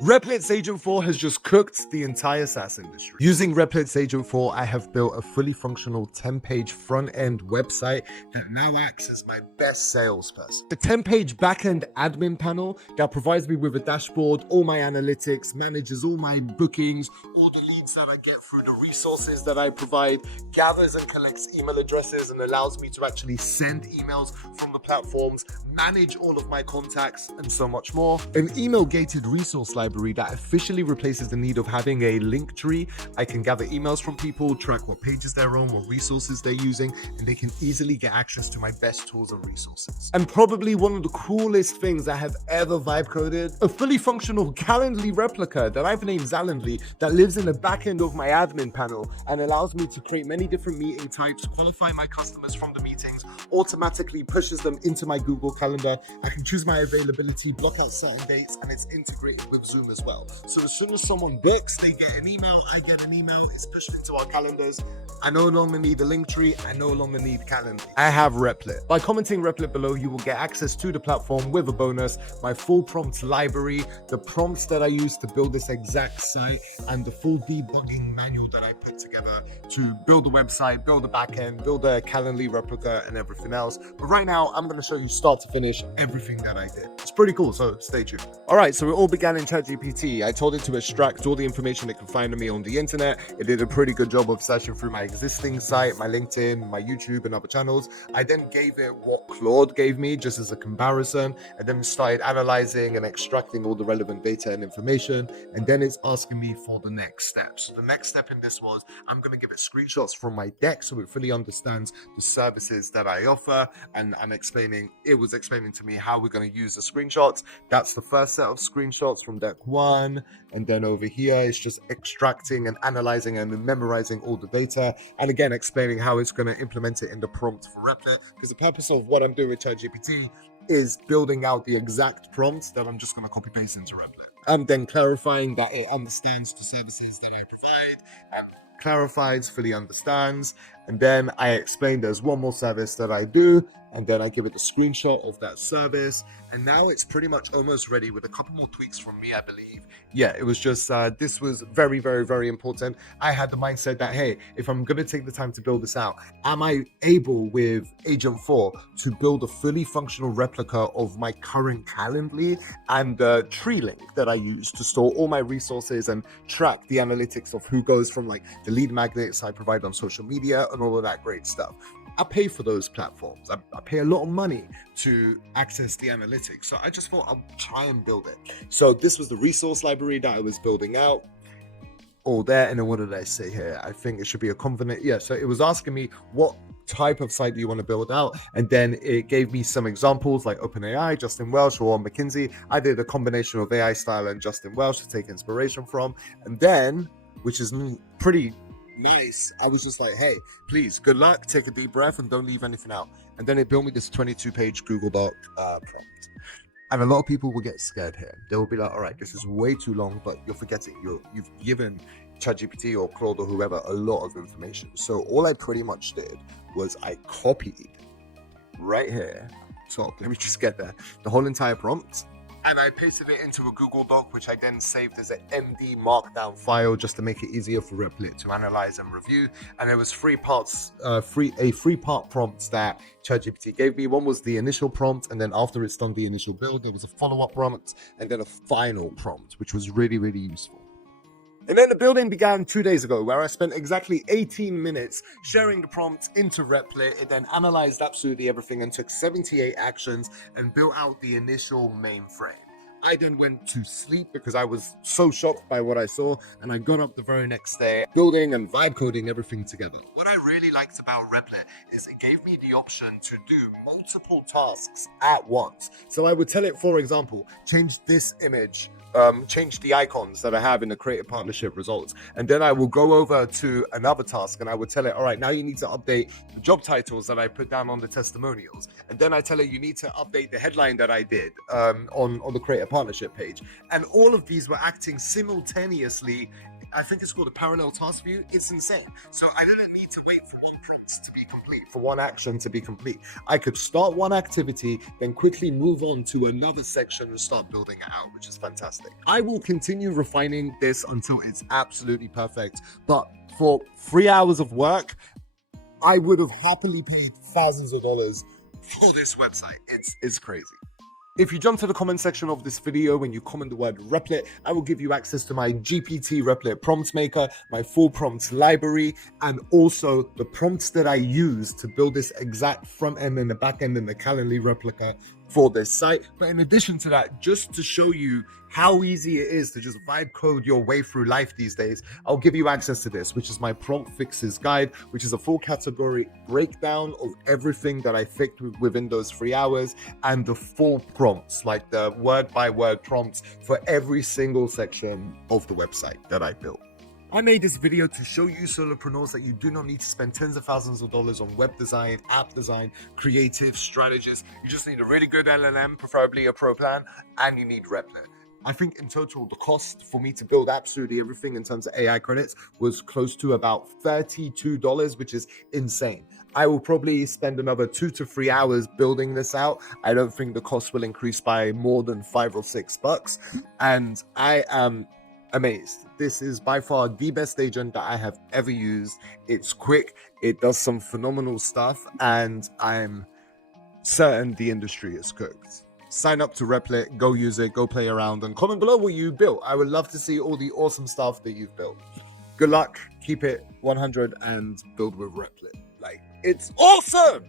Replit Agent 4 has just cooked the entire SaaS industry. Using Replit Agent 4, I have built a fully functional 10-page front-end website that now acts as my best salesperson. The 10-page back-end admin panel that provides me with a dashboard, all my analytics, manages all my bookings, all the leads that I get through the resources that I provide, gathers and collects email addresses and allows me to actually send emails from the platforms, manage all of my contacts, and so much more. An email-gated resource library that officially replaces the need of having a Linktree. I can gather emails from people, track what pages they're on, what resources they're using, and they can easily get access to my best tools and resources. And probably one of the coolest things I have ever vibe coded, a fully functional Calendly replica that I've named Calendly that lives in the back end of my admin panel and allows me to create many different meeting types, qualify my customers from the meetings, automatically pushes them into my Google Calendar. I can choose my availability, block out certain dates, and it's integrated with Zoom as well. So as soon as someone books, they get an email, I get an email, it's pushed into our calendars. I no longer need a Linktree, I no longer need Calendly. I have Replit. By commenting Replit below, you will get access to the platform with a bonus, my full prompts library, the prompts that I use to build this exact site, and the full debugging manual that I put together to build a website, build a backend, build a Calendly replica, and everything else. But right now, I'm going to show you start to finish everything that I did. It's pretty cool, so stay tuned. All right, so it all began in ChatGPT. I told it to extract all the information it could find on me on the internet. It did a pretty good job of searching through my existing site, my LinkedIn, my YouTube, and other channels. I then gave it what Claude gave me just as a comparison, and then started analyzing and extracting all the relevant data and information. And then it's asking me for the next step. So the next step in this was I'm going to give it screenshots from my deck so it fully understands the services that I offer, and it was explaining to me how we're going to use the screenshots. That's the first set of screenshots from deck 1, and then over here it's just extracting and analyzing and memorizing all the data, and again explaining how it's going to implement it in the prompt for Replit, because the purpose of what I'm doing with ChatGPT is building out the exact prompts that I'm just going to copy paste into Replit, and then clarifying that it understands the services that I provide, and clarifies, fully understands. And then I explain there's one more service that I do, and then I give it a screenshot of that service, and now it's pretty much almost ready with a couple more tweaks from me, I believe. Yeah, it was just, this was very, very, very important. I had the mindset that, hey, if I'm going to take the time to build this out, am I able with Agent 4 to build a fully functional replica of my current Calendly and the tree link that I use to store all my resources and track the analytics of who goes from like the lead magnets I provide on social media and all of that great stuff. I pay for those platforms. I pay a lot of money to access the analytics. So I just thought I'll try and build it. So this was the resource library that I was building out. All there. And then what did I say here? I think it should be a confident. Yeah. So it was asking me what type of site do you want to build out? And then it gave me some examples like OpenAI, Justin Welsh, or McKinsey. I did a combination of AI style and Justin Welsh to take inspiration from. And then, which is pretty nice, I was just like, hey, please, good luck, take a deep breath and don't leave anything out. And then it built me this 22-page Google Doc prompt. And a lot of people will get scared here. They will be like, all right, this is way too long, but you're forgetting, you've given ChatGPT or Claude or whoever a lot of information. So all I pretty much did was I copied right here, let me just get there, the whole entire prompt, and I pasted it into a Google Doc, which I then saved as an MD markdown file just to make it easier for Replit to analyze and review. And there was three part prompts that ChatGPT gave me. One was the initial prompt, and then after it's done the initial build, there was a follow-up prompt, and then a final prompt, which was really, really useful. And then the building began 2 days ago, where I spent exactly 18 minutes sharing the prompt into Replit. It then analyzed absolutely everything and took 78 actions and built out the initial mainframe. I then went to sleep because I was so shocked by what I saw, and I got up the very next day building and vibe coding everything together. What I really liked about Replit is it gave me the option to do multiple tasks at once. So I would tell it, for example, change this image, change the icons that I have in the creative partnership results. And then I will go over to another task and I would tell it, all right, now you need to update the job titles that I put down on the testimonials. And then I tell it, you need to update the headline that I did on the creative partnership page. And all of these were acting simultaneously I think it's called a parallel task view. It's insane. So I didn't need to wait for one prompt to be complete, for one action to be complete. I could start one activity, then quickly move on to another section and start building it out, which is fantastic. I will continue refining this until it's absolutely perfect. But for 3 hours of work, I would have happily paid thousands of dollars for this website. It's crazy. If you jump to the comment section of this video, when you comment the word Replit, I will give you access to my GPT Replit prompt maker, my full prompts library, and also the prompts that I use to build this exact front end and the back end and the Calendly replica for this site. But in addition to that, just to show you how easy it is to just vibe code your way through life these days, I'll give you access to this, which is my prompt fixes guide, which is a full category breakdown of everything that I fixed within those 3 hours, and the full prompts, like the word by word prompts for every single section of the website that I built. I made this video to show you solopreneurs that you do not need to spend tens of thousands of dollars on web design, app design, creative, strategist. You just need a really good LLM, preferably a pro plan, and you need Replit. I think in total, the cost for me to build absolutely everything in terms of AI credits was close to about $32, which is insane. I will probably spend another 2 to 3 hours building this out. I don't think the cost will increase by more than $5 or $6. And I am amazed. This is by far the best agent that I have ever used. It's quick, it does some phenomenal stuff, and I'm certain the industry is cooked. Sign up to Replit, go use it, go play around, and comment below what you built. I would love to see all the awesome stuff that you've built. Good luck, keep it 100, and build with Replit. Like, it's awesome!